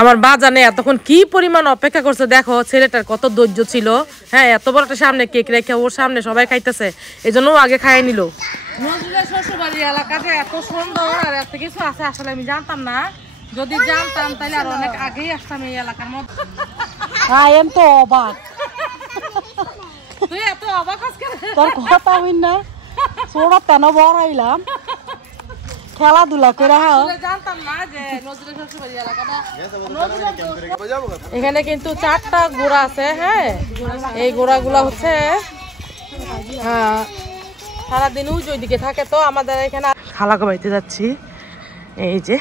আমার বাজানে এতক্ষণ কি পরিমাণ অপেক্ষা করছে দেখো, ছেলেটার কত ধৈর্য ছিল। হ্যাঁ, এত বড় একটা সামনে কেক রেখে ওর সামনে সবাই খাইতেছে, এই জন্য আগে খাইয়ে নিল। নজরুলের শ্বশুরবাড়ি এলাকাতে এত সুন্দর আর এত কিছু আছে আসলে আমি জানতাম না। যদি জানতাম তাহলে আর অনেক আগেই আসতাম এই এলাকার মধ্যে। এম তো অবাক, তুই এত অবাক আজকে তোর কথা হইন না ছোট কেন বড়াইলাম খেলাধুলা করে। জানতাম না যে নজরুলের শ্বশুরবাড়ি এলাকাটা। এখানে কিন্তু 4টা ঘোড়া আছে। হ্যাঁ, এই ঘোড়াগুলা হচ্ছে সারাদিন ওই দিকে থাকে। তো আমাদের এখানে খালাকে বাড়িতে যাচ্ছি। এই যে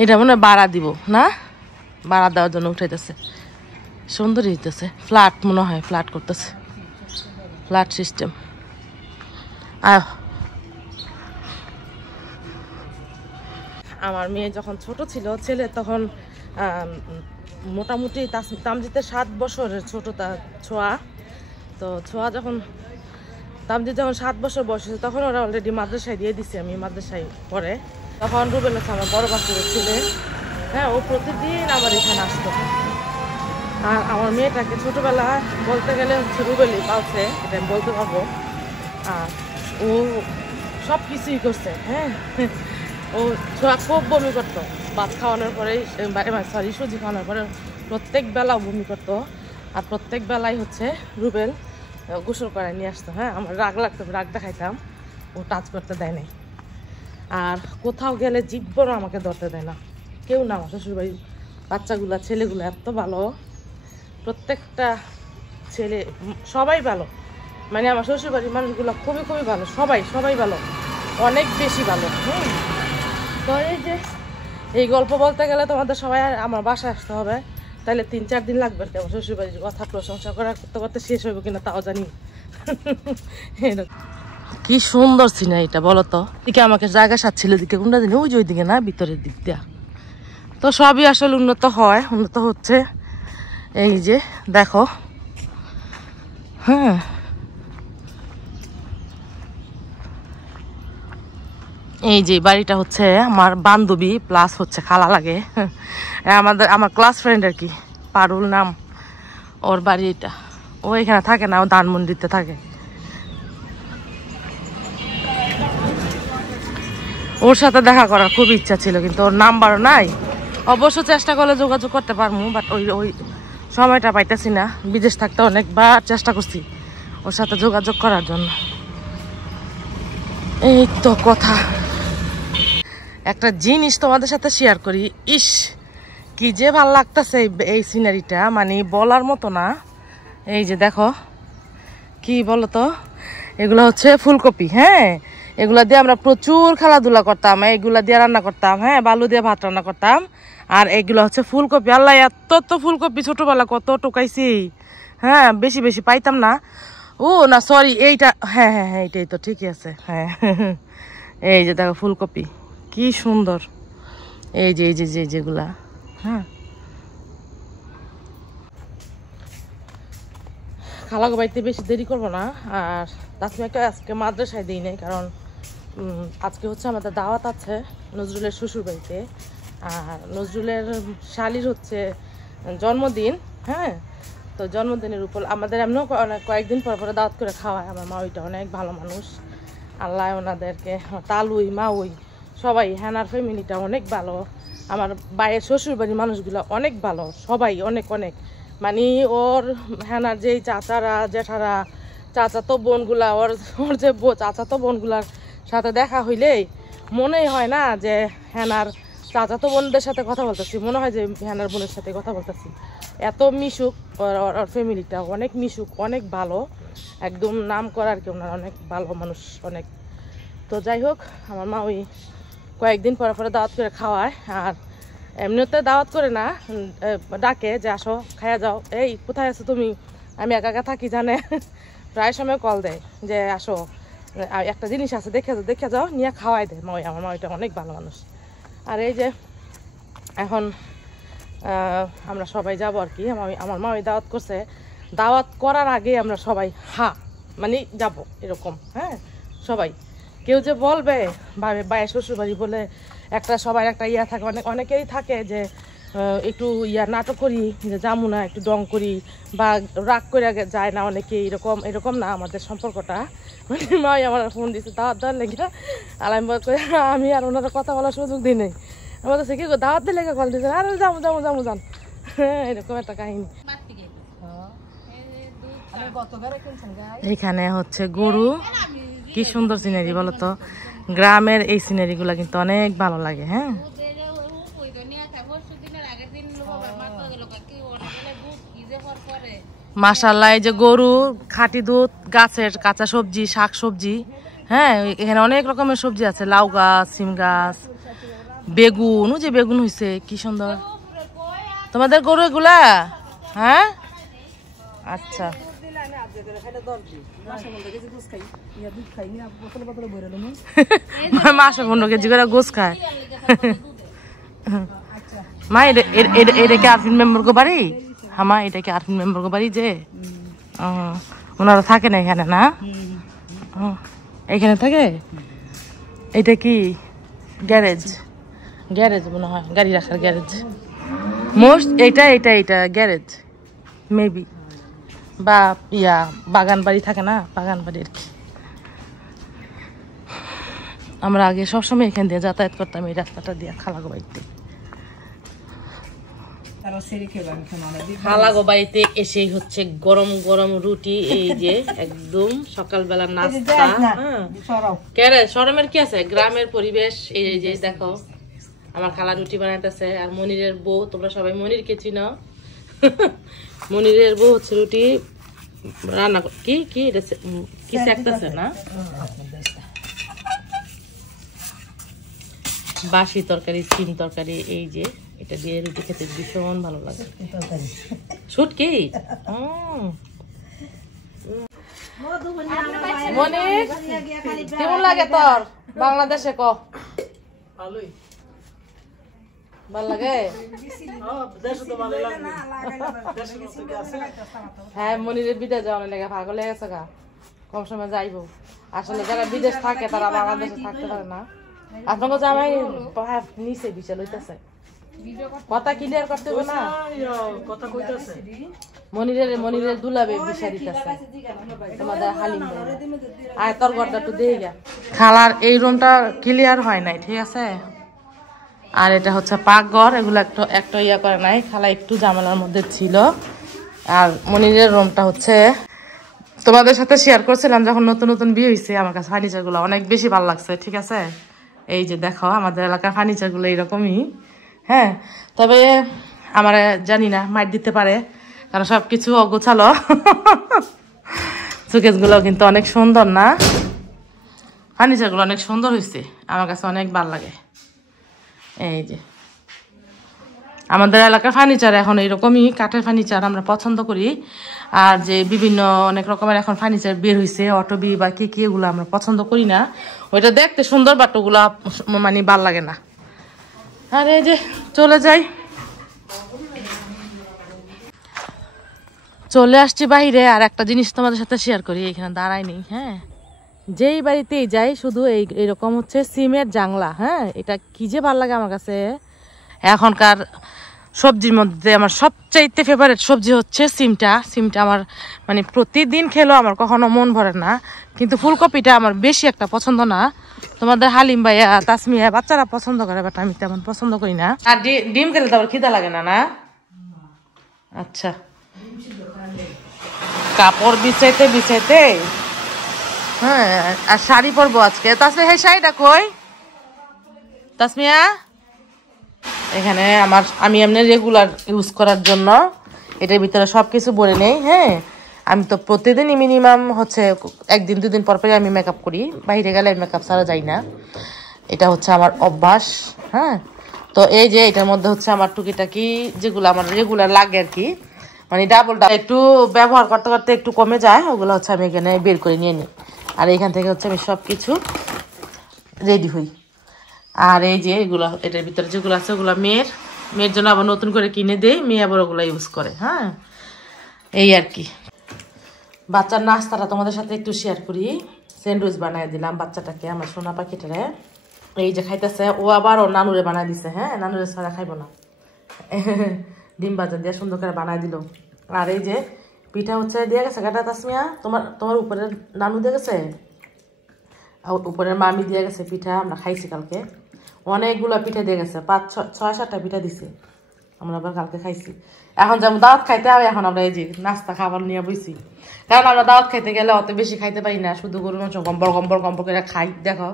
এটা মনে হয় ভাড়া দিব না, ভাড়া দেওয়ার জন্য উঠাইতেছে। সুন্দরই হইতেছে, ফ্ল্যাট মনে হয়, ফ্ল্যাট করতেছে, ফ্ল্যাট সিস্টেম। আমার মেয়ে যখন ছোট ছিল, ছেলে তখন মোটামুটি তামজিতে 7 বছরের ছোট, তার ছোঁয়া। তো ছোঁয়া যখন তামজিৎ যখন 7 বছর বয়স হয়েছে তখন ওরা অলরেডি মাদ্রাসায় দিয়ে দিছি, আমি মাদ্রাসায় পড়ে। তখন রুবেল হচ্ছে আমার বড় বাচ্চাদের ছেলে। হ্যাঁ, ও প্রতিদিন আমার এখানে আসতো। আর আমার মেয়েটাকে ছোটবেলা বলতে গেলে হচ্ছে রুবেলই পালছে, এটা আমি বলতে পারবো। আর ও সব কিছুই করছে। হ্যাঁ, ও ছোঁয়া খুব বমি করতো ভাত খাওয়ানোর পরে, সরি সুজি খাওয়ানোর পরে প্রত্যেক বেলাও বমি করতো। আর প্রত্যেক বেলায় হচ্ছে রুবেল গোসল করে নিয়ে আসতো। হ্যাঁ, আমার রাগ লাগতো, রাগ দেখাইতাম, ও টাচ করতে দেয় নাই। আর কোথাও গেলে জিব্বরও আমাকে ধরতে দেয় না, কেউ না। আমার শ্বশুরবাড়ির বাচ্চাগুলা, ছেলেগুলো এত ভালো, প্রত্যেকটা ছেলে সবাই ভালো। মানে আমার শ্বশুরবাড়ির মানুষগুলো খুবই খুবই ভালো, সবাই সবাই ভালো, অনেক বেশি ভালো। তো এই যে এই গল্প বলতে গেলে তোমাদের সবাই আমার বাসায় আসতে হবে, তাহলে 3-4 দিন লাগবে। আমার শ্বশুরবাড়ির কথা প্রশংসা করতে করতে শেষ হইব কিনা তাও জানি। কি সুন্দর সিনারি এটা, বলো তো। দিকে আমাকে জায়গা সাচ্ছিল, দিকে কোনটা দিন ওই যে ওইদিকে না, ভিতরের দিক দিয়া। তো সবই আসলে উন্নত হয়, উন্নত হচ্ছে। এই যে দেখো, হ্যাঁ, এই যে বাড়িটা হচ্ছে আমার বান্ধবী প্লাস হচ্ছে খালা লাগে, আমার ক্লাস ফ্রেন্ড আর কি, পারুল নাম ওর বাড়ি। এটা ও এখানে থাকে না, ও ধানমন্ডিতে থাকে। ওর সাথে দেখা করার খুব ইচ্ছা ছিল, কিন্তু ওর নাম্বারও নাই। অবশ্য চেষ্টা করলে যোগাযোগ করতে পারবো, বাট ওই সময়টা পাইতেছি না। বিদেশ থাকতে অনেকবার চেষ্টা করছি ওর সাথে যোগাযোগ করার জন্য। এই তো কথা। একটা জিনিস তোমাদের সাথে শেয়ার করি। ইস, কি যে ভাল লাগতেছে এই সিনারিটা, মানে বলার মতো না। এই যে দেখো, কি বলতো, এগুলো হচ্ছে ফুলকপি। হ্যাঁ, এগুলা দিয়ে আমরা প্রচুর খেলাধুলা করতাম, এইগুলা দিয়ে রান্না করতাম। হ্যাঁ, বালু দিয়ে ভাত রান্না করতাম। আর এগুলো হচ্ছে ফুলকপি। আল্লাহ, এত ফুলকপি ছোটবেলা কত টোকাইছি। হ্যাঁ, বেশি বেশি পাইতাম না। ও না, সরি, এইটা, হ্যাঁ হ্যাঁ হ্যাঁ, এইটাই তো, ঠিকই আছে। হ্যাঁ, এই যে দেখো ফুলকপি কি সুন্দর। এই যে যেগুলা, হ্যাঁ। খালাগো বাড়িতে বেশি দেরি করবো না। আর তাসমিয়াকে আজকে মাদ্রাসায় দিই নাই, কারণ আজকে হচ্ছে আমাদের দাওয়াত আছে নজরুলের শ্বশুর বাড়িতে। আর নজরুলের শালির হচ্ছে জন্মদিন। হ্যাঁ, তো জন্মদিনের উপর আমাদের এমনিও অনেক কয়েকদিন পর পরে দাওয়াত করে খাওয়ায়। আমার মা ওইটা অনেক ভালো মানুষ, আল্লাহ ওনাদেরকে, তালুই মা ওই সবাই, হ্যানার ফ্যামিলিটা অনেক ভালো। আমার বাইরের শ্বশুরবাড়ির মানুষগুলো অনেক ভালো, সবাই অনেক অনেক। মানে ওর হ্যানার যেই চাচারা জেঠারা চাচাতো বোনগুলা, ওর যে চাচাতো বোনগুলার সাথে দেখা হইলেই মনেই হয় না যে হ্যানার চাচাতো বোনদের সাথে কথা বলতেছি, মনে হয় যে হ্যানার বোনের সাথে কথা বলতেছি। এত মিশুক ওর ফ্যামিলিটা, অনেক মিশুক, অনেক ভালো, একদম নাম করার কেউ না, অনেক ভালো মানুষ অনেক। তো যাই হোক, আমার মা ওই কয়েকদিন পরে পরে দাওয়াত করে খাওয়ায়। আর এমনিতে দাওয়াত করে না, ডাকে যে আসো খাইয়া যাও, এই কোথায় আছো তুমি, আমি একা একা থাকি জানে। প্রায় সময় কল দেয় যে আসো, একটা জিনিস আছে দেখে যাও, নিয়ে খাওয়াই দেয় মা। আমার মা ওইটা অনেক ভালো মানুষ। আর এই যে এখন আমরা সবাই যাবো আর কি। আমার মা ওই দাওয়াত করছে, দাওয়াত করার আগে আমরা সবাই মানে যাবো এরকম। হ্যাঁ, সবাই, কেউ যে বলবে বাইরের শ্বশুরবাড়ি বলে একটা সবার একটা ইয়া থাকে, অনেকেরই থাকে যে একটু নাটক করি যে যাবো না, একটু ডং করি বা রাগ করে যায় না অনেকে, এরকম না আমাদের সম্পর্কটা। মানে মাই আমার ফোন দিচ্ছে দাওয়াত দেওয়ার লেগে, আর আমি আর ওনারা কথা বলার সুযোগ দিই নাই। আমাদের সে কি দাওয়াত দিয়ে লেগে কল দিচ্ছে, আরে যাবো যান। এরকম একটা কাহিনী। এখানে হচ্ছে গরু, কি সুন্দর সিনারি বলতো, গ্রামের এই সিনারি গুলা কিন্তু অনেক ভালো লাগে। হ্যাঁ, মাশাআল্লাহ, এই যে গরু, খাঁটি দুধ, গাছের কাঁচা সবজি, শাক সবজি। হ্যাঁ, এখানে অনেক রকমের সবজি আছে, লাউ গাছ, সিম গাছ, বেগুন, যে বেগুন হয়েছে কি সুন্দর। তোমাদের গরু এগুলা? হ্যাঁ, আচ্ছা। মাসে 15 কেজি করে গোস খায়। মা এটা কি আরফিন মেম্বার গো বাড়ি? হামা এটা কি আরফিন মেম্বার গো বাড়ি? যে ওনারা থাকে না এখানে? না, এখানে থাকে। এটা কি গ্যারেজ? গ্যারেজ মনে হয়, গাড়ি রাখার গ্যারেজ মোস্ট। এটা গ্যারেজ মেবি, বা বাগান বাড়ি থাকে না, বাগান বাড়ি আর কি। আমরা আগে সবসময় এখান দিয়ে যাতায়াত করতাম, এই রাস্তাটা দিয়ে খালাগো বাড়িতে। খালাগো বাড়িতে এসেই হচ্ছে গরম গরম রুটি, এই যে একদম সকালবেলা নাস্তা। হ্যাঁ, শরমের কি আছে, গ্রামের পরিবেশ। এই যে দেখো আমার খালা রুটি বানাইতেছে, আর মনিরের বউ, তোমরা সবাই মনিরকে চিনো। মনিরের বউ হচ্ছে রুটি রান্না কি কি কি সেকতেছে না, বাসি তরকারি, সিম তরকারি। এই যে এটা দিয়ে রুটি খেতে ভীষণ ভালো লাগে। শুটকি মনির কেমন লাগে তোর বাংলাদেশে? ভালোই, ভাল লাগে। হ্যাঁ, মনিরের বিদেশ যাওয়ার লেগে ভাগ লেগে গেছে গা, কম সময় যাইবো। আসলে যারা বিদেশ থাকে তারা বাংলাদেশে থাকতে পারে না। আপনাকে জামাই নিচে বিশাল হইতেছে, কথা ক্লিয়ার করতে হবে না। মনিরের দুলাবে বিষা দিতেছে তোমাদের হালিম। আয় তোর ঘরটা একটু দিয়ে গা। খালার এই রুমটা ক্লিয়ার হয় নাই, ঠিক আছে। আর এটা হচ্ছে পাকঘর, এগুলো একটা করে নাই, খালা একটু ঝামেলার মধ্যে ছিল। আর মনিরের রুমটা হচ্ছে তোমাদের সাথে শেয়ার করছিলাম যখন নতুন নতুন বিয়ে হয়েছে, আমার কাছে ফার্নিচার গুলো অনেক বেশি ভালো লাগছে, ঠিক আছে। এই যে দেখো আমাদের এলাকার ফার্নিচার গুলো এইরকমই। হ্যাঁ, তবে আমার জানি না মাইট দিতে পারে, কারণ সবকিছু অগোছালো। সুকেস গুলো কিন্তু অনেক সুন্দর না, ফার্নিচার গুলো অনেক সুন্দর হয়েছে, আমার কাছে অনেক ভালো লাগে। এই যে আমাদের এলাকার ফার্নিচার এখন এইরকমই, কাঠের ফার্নিচার আমরা পছন্দ করি। আর যে বিভিন্ন অনেক রকমের এখন ফার্নিচার বের হয়েছে, অটোবি বা কি কি, এগুলো আমরা পছন্দ করি না। ওইটা দেখতে সুন্দর, বাট ওগুলো মানে ভাল লাগে না। আর এই যে চলে আসছি বাইরে। আর একটা জিনিস তোমাদের সাথে শেয়ার করি, এখানে দাঁড়ায়নি। হ্যাঁ, যেই বাড়িতেই যাই শুধু এইরকম হচ্ছে সিমের জাংলা। হ্যাঁ, এটা কি যে ভাল লাগে আমার কাছে। এখনকার সবজির মধ্যে আমার সবচাইতে ফেভারিট সবজি হচ্ছে সিমটা। আমার মানে প্রতিদিন খেলেও আমার কখনো মন ভরে না, কিন্তু ফুলকপিটা আমার বেশি একটা পছন্দ না। তোমাদের হালিম ভাইয়া, তাসমিয়া, বাচ্চারা পছন্দ করে, বাট আমি তেমন পছন্দ করি না। আর ডিম খেলে তো আবার খিদা লাগে না, না? আচ্ছা, কাপড় বিছাইতে হ্যাঁ, আর শাড়ি পরবো আজকে। তাসমিয়া, হ্যাঁ শাড়িটা কই? তাসমিয়া, এখানে আমি এমনি রেগুলার ইউজ করার জন্য এটার ভিতরে সবকিছু ভরে নেই। হ্যাঁ, আমি তো প্রতিদিনই মিনিমাম হচ্ছে 1-2 দিন পর পরে আমি মেকআপ করি, বাইরে গেলে মেকআপ ছাড়া যাই না, এটা হচ্ছে আমার অভ্যাস। হ্যাঁ, তো এই যে এটার মধ্যে হচ্ছে আমার টুকিটাকি যেগুলো আমার রেগুলার লাগে আর কি, মানে ডাবল একটু ব্যবহার করতে করতে একটু কমে যায়, ওগুলো হচ্ছে আমি এখানে বের করে নিয়ে নিই। আর এইখান থেকে হচ্ছে আমি সব কিছু রেডি হই। আর এই যে এগুলো, এটার ভিতরে যেগুলো আছে ওগুলো মেয়ের জন্য আবার নতুন করে কিনে দেই, মেয়ে আবার ওগুলো ইউজ করে। হ্যাঁ, এই আর কি। বাচ্চার নাস্তাটা তোমাদের সাথে একটু শেয়ার করি। স্যান্ডউইচ বানিয়ে দিলাম বাচ্চাটাকে, আমার সোনা পাখিটারে। এই যে খাইতেছে, ও আবার ওর নানুরে বানাই দিছে। হ্যাঁ, নানুরে ছাড়া খাইব না। ডিম ভাজা দিয়ে সুন্দর করে বানাই দিল। আর এই যে পিঠা হচ্ছে দিয়ে গেছে গাটা তাসমিয়া, তোমার উপরের নানু দিয়ে গেছে, উপরের মামি দিয়ে গেছে পিঠা। আমরা খাইছি কালকে, অনেকগুলো পিঠা দিয়ে গেছে, 5-6-7টা পিঠা দিছে। আমরা আবার কালকে খাইছি। এখন যেমন দাওয়াত খাইতে হবে, এখন আমরা এই যে নাস্তা খাবার নিয়ে বইছি। কারণ আমরা দাওয়াত খাইতে গেলে অত বেশি খাইতে পারি না, শুধু গরুর মাংস গম্বর গম্বর গম্বর করে খাই। দেখো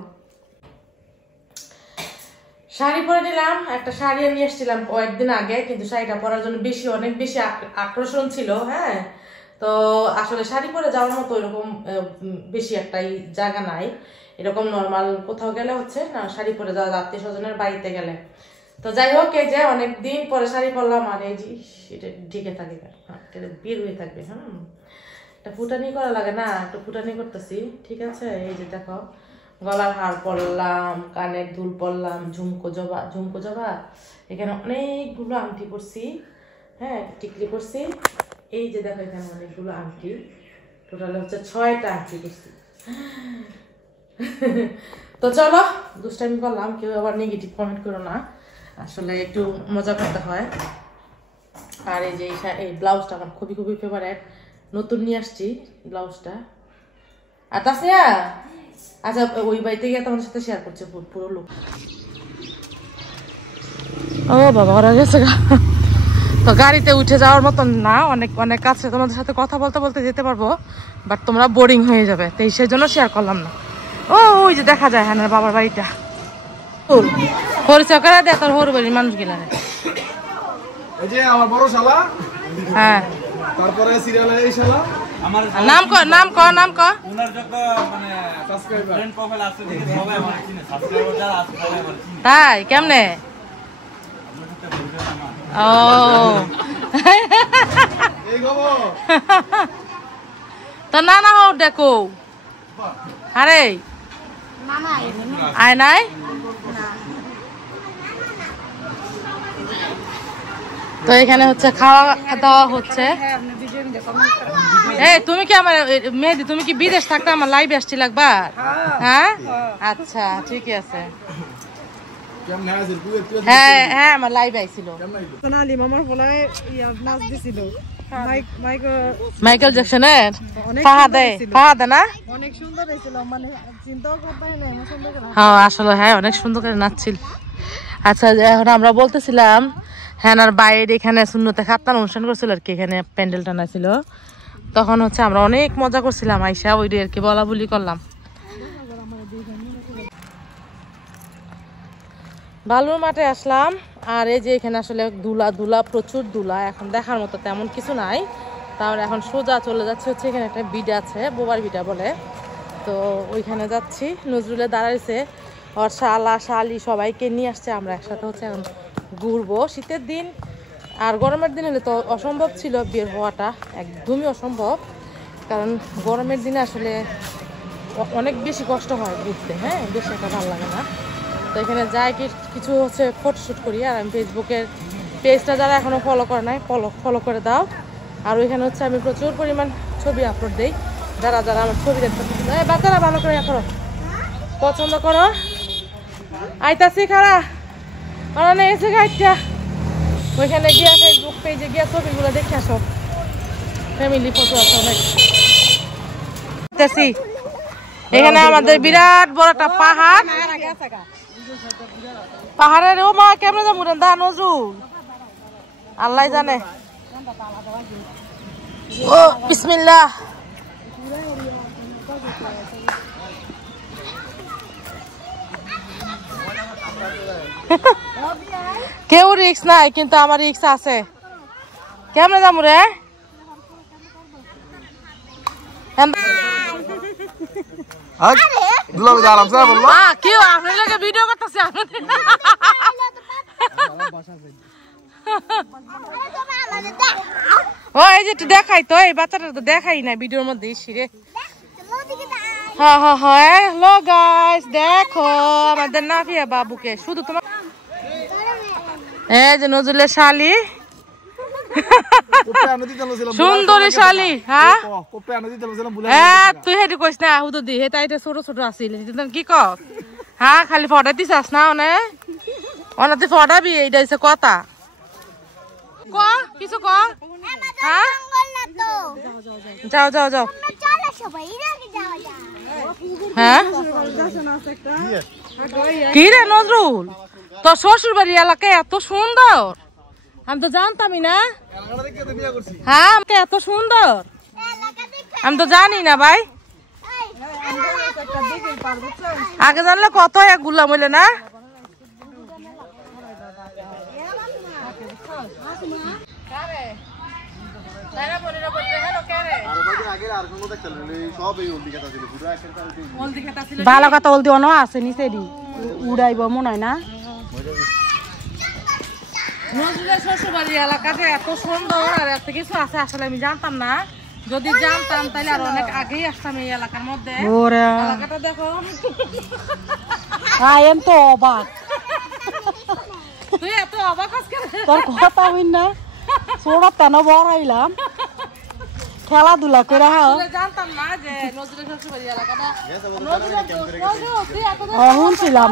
শাড়ি পরে নিলাম, একটা শাড়ি নিয়ে এসেছিলাম কয়েকদিন আগে, কিন্তু শাড়িটা পরার জন্য অনেক বেশি আকর্ষণ ছিল। হ্যাঁ, তো আসলে শাড়ি পরে যাওয়ার মতো এরকম বেশি একটাই জায়গা নাই। এরকম নর্মাল কোথাও গেলে হচ্ছে না শাড়ি পরে যাওয়া, আত্মীয় স্বজনের বাড়িতে গেলে। তো যাই হোক, এই যে অনেকদিন পরে শাড়ি পরলাম। আর এই যে এটা ঢেকে থাকে, এটা বের হয়ে থাকবে। হ্যাঁ, এটা ফুটানি করা লাগে না, একটু ফুটানি করতেছি। ঠিক আছে, এই যে দেখো গলার হার পরলাম, কানের দুল পরলাম, ঝুমকো জবা, এখানে অনেকগুলো আংটি পরছি। হ্যাঁ, টিকলি পরছি। এই যে দেখো এখানে অনেকগুলো আংটি, টোটাল হচ্ছে 6টা আংটি পরছি। তো চলো, দুষ্টামি করলাম, কেউ আবার নেগেটিভ কমেন্ট করো না, আসলে একটু মজা করতে হয়। আর এই যে এই ব্লাউজটা আমার খুবই খুবই ফেভারিট, নতুন নিয়ে আসছি ব্লাউজটা। আর তাসমিয়া, আচ্ছা ওই বাড়িতে গিয়ে তোমাদের সাথে শেয়ার করছে পুরো লোক। ও বাবা, ওরা গেছে। তো গাড়িতে উঠে যাওয়ার মতন না, অনেক অনেক কাছে, তোমাদের সাথে কথা বলতে বলতে যেতে পারবো, বাট তোমরা বোরিং হয়ে যাবে, তো সেই জন্য শেয়ার করলাম না। ও ওই যে দেখা যায় হ্যাঁ বাবার বাড়িটা, পরিচয় করে দেয় তোর হরু বাড়ির মানুষ গেলে। এই যে আমার বড় শালা, হ্যাঁ, তারপরে সিরিয়ালে এই শালা, আমার নাম ক ওনার যত মানে সাবস্ক্রাইবার ফ্রেন্ড প্রোফাইল আছে, সবাই আমার চিনে, সাবস্ক্রাইবার যারা আছে সবাই আমার চিনে। তাই কেমনে? ও এই গো তো না হোক দেখো। আরে আয় নাই, তো এখানে হচ্ছে খাওয়া দাওয়া হচ্ছে। এই তুমি কি আমার মেহেদি, তুমি কি বিদেশ থাকতে আমার লাইভে আসছি লাগবার? হ্যাঁ, আচ্ছা ঠিক আছে। হ্যাঁ হ্যাঁ, আমার লাইভে আইছিল। মাইকেল জ্যাকসনের ফাহাদে না? হ্যাঁ আসলে হ্যাঁ, অনেক সুন্দর করে নাচছিল। আচ্ছা, এখন আমরা বলতেছিলাম হ্যাঁ আর বাইরে এখানে শূন্যতে খাতনার অনুষ্ঠান করছিল আর কি, এখানে প্যান্ডেল টানা ছিল। তখন হচ্ছে আমরা অনেক মজা করছিলাম, আইসা ওই আর কি বলা বলি করলাম। বালুর মাঠে আসলাম, আর এই যে এখানে আসলে ধুলা প্রচুর ধুলা, এখন দেখার মতো তেমন কিছু নাই। তাহলে এখন সোজা চলে যাচ্ছে হচ্ছে, এখানে একটা বিড আছে, বোবার বিটা বলে, তো ওইখানে যাচ্ছি। নজরুলে দাঁড়াইছে, ওর শালা শালি সবাইকে নিয়ে আসছে, আমরা একসাথে হচ্ছে এখন ঘুরবো। শীতের দিন আর গরমের দিন হলে তো অসম্ভব ছিল বের হওয়াটা, একদমই অসম্ভব, কারণ গরমের দিনে আসলে অনেক বেশি কষ্ট হয় ঘুরতে। হ্যাঁ, বেশি একটা ভালো লাগে না। তো এখানে যাই কিছু হচ্ছে ফটোশ্যুট করি, আর আমি ফেসবুকের পেজটা যারা এখনও ফলো করে নাই ফলো করে দাও। আর ওইখানে হচ্ছে আমি প্রচুর পরিমাণ ছবি আপলোড দিই, যারা আমার ছবি দেখতে বাচ্চারা ভালো করে করো, পছন্দ করো। আইতাছি খারা ওরা এসে গাইডটা, ওইখানে গিয়া ফেসবুক পেজে গিয়া ছবিগুলো দেখে আসো, ফ্যামিলি ফটো আছে অনেক। এখানে আমাদের বিরাট বড় একটা পাহাড়ের ও মা কেমন যাবো দা নজরুল আল্লাহ জানে। ও বিসমিল্লাহ। কেউ রিক্স নাই, কিন্তু আমার রিক্স আছে। কেমন যাবো রে? ভিডিও করতেছে ও এই যে একটু দেখাই তো, এই বাচ্চাটা তো দেখাই না ভিডিওর মধ্যে। ইসিরে হ্যাঁ হ্যাঁ হ্যাঁ, হ্যালো গাইস, দেখো আমাদের নাফিয়া বাবুকে। শুধু তোমার এই যে নজরুলের শালি, সুন্দরী শালি। হ্যাঁ হ্যাঁ, তুই হেঁটে কইস না হুদু দি, হেটা এটা ছোট ছোট আসিল কি কস? হ্যাঁ খালি ফটাইতে চাস না তুই ফটাবি, এইটা হচ্ছে কথা। ক কিছু ক। হ্যাঁ যাও যাও যাও। হ্যাঁ কি রে নজরুল, তোর শ্বশুর বাড়ি এলাকা এত সুন্দর, আমি তো জানতামই না। হ্যাঁ এত সুন্দর আমি তো জানি না ভাই, আগে জানলে কত গুলা মইলে না। ভালো কথা বলতে অন আছে নিচে দি উড়াইব মনে হয় না। নজরুলের শ্বশুরবাড়ি এলাকাটা এত সুন্দর আর এত কিছু আছে, আসলে আমি জানতাম না। যদি জানতাম তাহলে আর অনেক আগেই আসতাম এই এলাকার মধ্যে। এলাকাটা দেখো, এম তো অবাক, তুই এত অবাক আজকে তোর কথা হইন না। ছোট তেন বড়াইলাম খেলাধুলা করে। জানতাম না যে নজরুলের শ্বশুরবাড়ি এলাকাটা শুনছিলাম।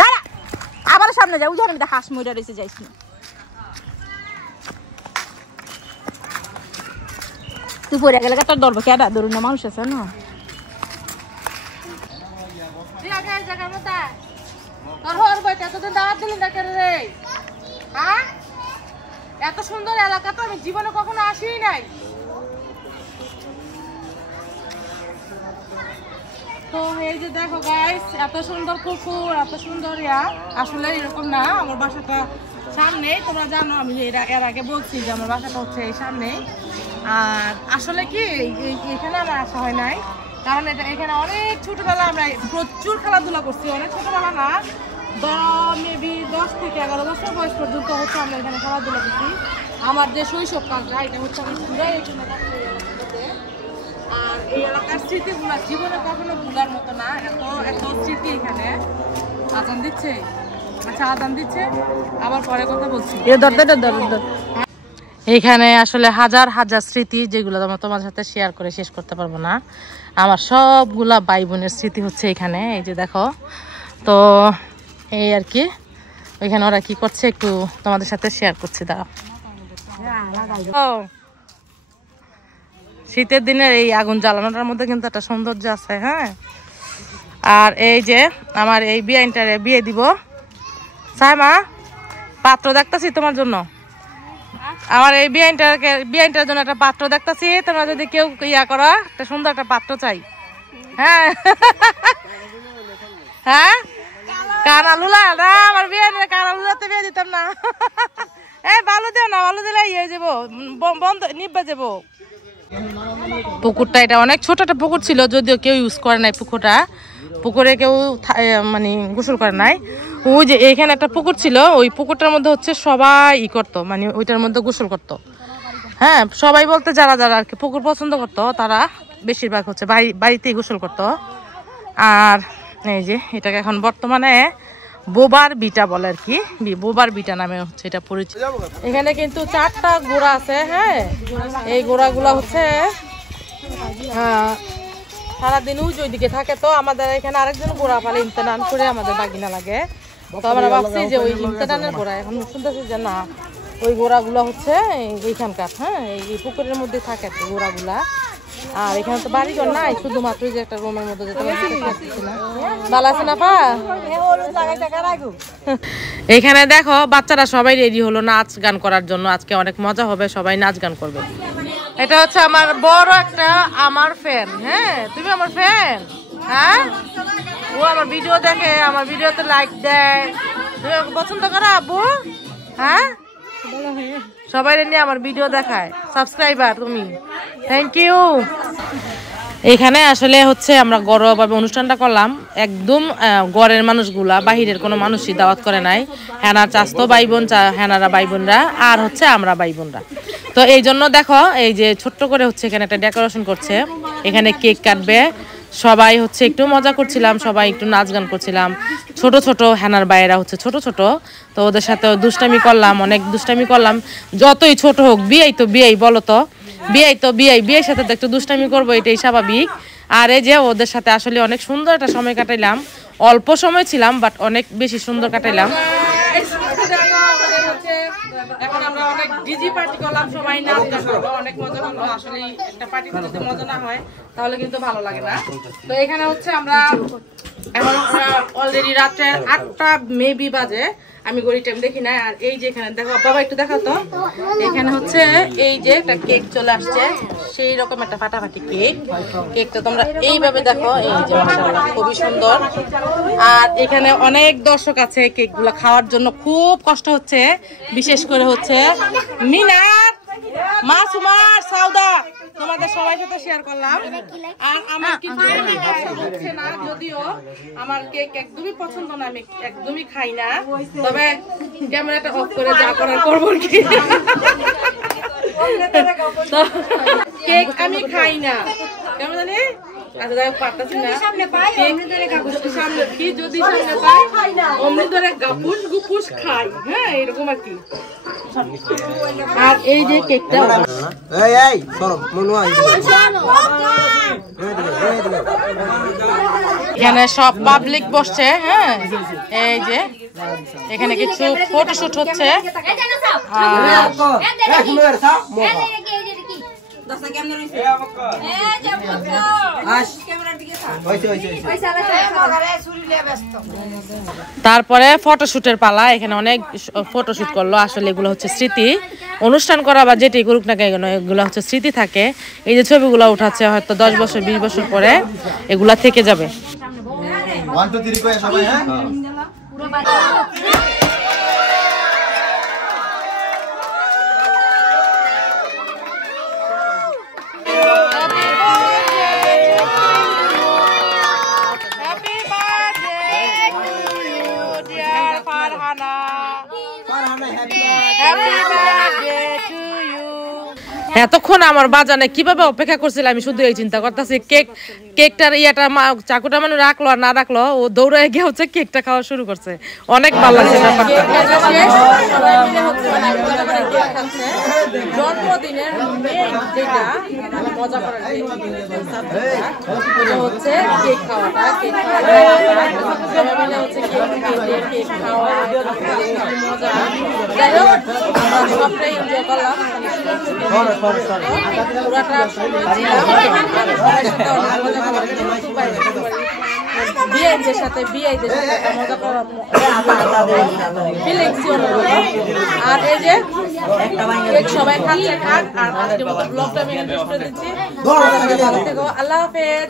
দাঁড়া আবার সামনে যাও, উদাহরণ হাঁস মইরা রয়েছে, যাইস না তুই পরে গেলে তোর ধরবো কেডা, ধরুন না মানুষ আছে না। এত সুন্দর এলাকা তো আমি জীবনে কখনো আসি নাই। তো এই যে দেখো গাইস, এত সুন্দর পুকুর, এত সুন্দর আসলে এরকম না। আমার বাসাটা সামনেই, তোমরা জানো আমি এর আগে বলছি যে আমার বাসাটা হচ্ছে এই সামনেই। আর আসলে কি এখানে আমার আসা হয় নাই, কারণ এখানে অনেক ছোটবেলা আমরা প্রচুর খেলাধুলা করছি। অনেক ছোটবেলা না, মেবি 10 থেকে 11 বছর বয়স পর্যন্ত হচ্ছে আমরা এখানে খেলাধুলা করছি। আমার যে শৈশব কালটা এটা হচ্ছে আমি পুরাই এখানে থাকতে। আর এই এলাকার স্মৃতিগুলো জীবনে কখনো ভুলার মতো না, এত এত স্মৃতি এখানে। আজান দিচ্ছে, আচ্ছা আজান দিচ্ছে, আবার পরে কথা বলছি। এখানে আসলে হাজার হাজার স্মৃতি, যেগুলো আমরা তোমার সাথে শেয়ার করে শেষ করতে পারবো না। আমার সবগুলা ভাই বোনের স্মৃতি হচ্ছে এখানে। এই যে দেখো, তো এই আর কি ওইখানে ওরা কি করছে একটু তোমাদের সাথে শেয়ার করছি। দাঁড়াও, শীতের দিনের এই আগুন জ্বালানোটার মধ্যে কিন্তু একটা সৌন্দর্য আছে। হ্যাঁ, আর এই যে আমার এই বিয়াইনটারে বিয়ে দিব, সাইমা পাত্র দেখতেছি তোমার জন্য। আমার এই বিয়াইনটার জন্য একটা পাত্র দেখতেছি, তোমরা যদি কেউ ইয়া করো, একটা সুন্দর একটা পাত্র চাই। হ্যাঁ হ্যাঁ, কানালুলা না, আমার বিয়ে কানালুলাতে বিয়ে দিতাম না। এই বালু দিও না, বালু দিলে ইয়ে যাবো, বন্ধ নিবা যাবো। পুকুরটা এটা অনেক ছোট একটা পুকুর ছিল, যদিও কেউ ইউজ করে নাই পুকুরটা, পুকুরে কেউ মানে গোসল করে নাই। ওই যে এইখানে একটা পুকুর ছিল, ওই পুকুরটার মধ্যে হচ্ছে সবাই ই করতো, মানে ওইটার মধ্যে গোসল করতো। হ্যাঁ, সবাই বলতে যারা যারা আর কি পুকুর পছন্দ করতো তারা বেশিরভাগ হচ্ছে বাড়িতেই গোসল করতো। আর এই যে এটাকে এখন বর্তমানে বোবার বিটা বলে আর কি, বোবার বিটা নামে হচ্ছে এটা পরিচিত। এখানে কিন্তু 4টা গোড়া আছে। হ্যাঁ, এই গোড়াগুলা হচ্ছে সারাদিন ওই দিকে থাকে। তো আমাদের এখানে আরেকজন গোড়া পালে ইমতেনান করে আমাদের বাগিনা লাগে। তো আমরা ভাবছি যে ওই ইমতেনানের গোড়া, এখন শুনতেছি যে না, ওই গোড়াগুলা হচ্ছে এইখানকার। হ্যাঁ, এই পুকুরের মধ্যে থাকে গোড়াগুলা। আর এখানে তো বাড়িঘর নাই, শুধুমাত্র যে একটা রুমের মধ্যে যেতে ভালো আছে না পা। এখানে দেখো বাচ্চারা সবাই রেডি হলো নাচ গান করার জন্য। আজকে অনেক মজা হবে, সবাই নাচ গান করবে। এটা হচ্ছে আমার বড় একটা আমার ফ্যান। হ্যাঁ, তুমি আমার ফ্যান। হ্যাঁ, ও আমার ভিডিও দেখে, আমার ভিডিওতে লাইক দেয়। তুমি আমাকে পছন্দ করো আব্বু? হ্যাঁ, সবাই নিয়ে আমার ভিডিও দেখায়, সাবস্ক্রাইবার তুমি, থ্যাংক ইউ। এখানে আসলে হচ্ছে আমরা ঘরোয়াভাবে অনুষ্ঠানটা করলাম, একদম ঘরের মানুষগুলা, বাহিরের কোনো মানুষই দাওয়াত করে নাই। হেনার চাস্তো ভাই বোন, হেনারা ভাই বোনরা, আর হচ্ছে আমরা ভাই বোনরা। তো এই জন্য দেখো এই যে ছোট্ট করে হচ্ছে এখানে একটা ডেকোরেশন করছে, এখানে কেক কাটবে, সবাই হচ্ছে একটু মজা করছিলাম, সবাই একটু নাচ গান করছিলাম। ছোট ছোট হেনার বাইরা হচ্ছে ছোট ছোট, তো ওদের সাথে দুষ্টামি করলাম, অনেক দুষ্টামি করলাম। যতই ছোট হোক, বিয়েই তো বিয়েই, বলো তো, বিয়েই তো বিয়ের সাথে তো একটু দুষ্টামি করবো, এটাই স্বাভাবিক। আর এই যে ওদের সাথে আসলে অনেক সুন্দর একটা সময় কাটাইলাম, অল্প সময় ছিলাম বাট অনেক বেশি সুন্দর কাটাইলাম। এখন আমরা অনেক ডিজি পার্টি করলাম, সবাই নাচ গান করবো, অনেক মজা করবো। আসলে একটা পার্টিতে যদি মজা না হয় তাহলে কিন্তু ভালো লাগে না। তো এখানে হচ্ছে আমরা এখন অলরেডি রাত্রে 8টা মেবি বাজে, আমি ঘড়ি টাইম দেখি না। আর এই যে এখানে দেখো বাবা, একটু দেখাও তো, এখানে হচ্ছে এই যে একটা কেক চলে আসছে, সেই রকম একটা ফাটাফাটি কেক। কেকটা তোমরা এইভাবে দেখো, এই যে মাশাআল্লাহ খুবই সুন্দর। আর এখানে অনেক দর্শক আছে কেকগুলো খাওয়ার জন্য, খুব কষ্ট হচ্ছে, বিশেষ করে হচ্ছে মিনার, মাসুমার, সাউদা, তোমাদের সবার সাথে শেয়ার করলাম। আর আমার কিন্তু হচ্ছে না, যদিও আমার কেক একদমই পছন্দ না, আমি একদমই খাই না, তবে ক্যামেরাটা অফ করে যা করার করবো কি। কেক আমি খাই না, কেমন জানি পারতাছি না, সামনে পাই অমনি ধরে গাপুস গুপুস খাই, হ্যাঁ এরকম আর কি। আর এই যে কেকটা এখানে সব পাবলিক বসছে, হ্যাঁ এই যে এখানে কিছু ফটোশুট হচ্ছে। তারপরে ফটোশুটের পালা, এখানে অনেক ফটোশুট করলো। আসলে এগুলো হচ্ছে স্মৃতি, অনুষ্ঠান করা বা যেটি করুক না কেন এগুলো হচ্ছে স্মৃতি থাকে। এই যে ছবিগুলো উঠাচ্ছে হয়তো 10 বছর 20 বছর পরে এগুলা থেকে যাবে। 1 2 3 কয় সবাই, হ্যাঁ এতক্ষণ আমার বাজানে কিভাবে অপেক্ষা করছিল আমি শুধু এই চিন্তা করতেছি, কেকটার ইয়াটা চাকুটা মানে রাখলো আর না রাখলো, ও দৌড়ে গিয়ে হচ্ছে কেকটা খাওয়া শুরু করছে। অনেক ভালো লাগছে ব্যাপারটা। জন্মদিনের যেটা মজা করার হচ্ছে কেক খাওয়াটা, কেক খাওয়া মজা, যাই হোক আমরা সবটাই এনজয় করলাম। বিয়েদের সাথে মজা করার ফিলিংস। আর এই যে সবাই খাচ্ছে খাক, আর আজকের মতো ব্লগটা আমি এখানে শেষ করে দিচ্ছি। আল্লাহ হাফেজ।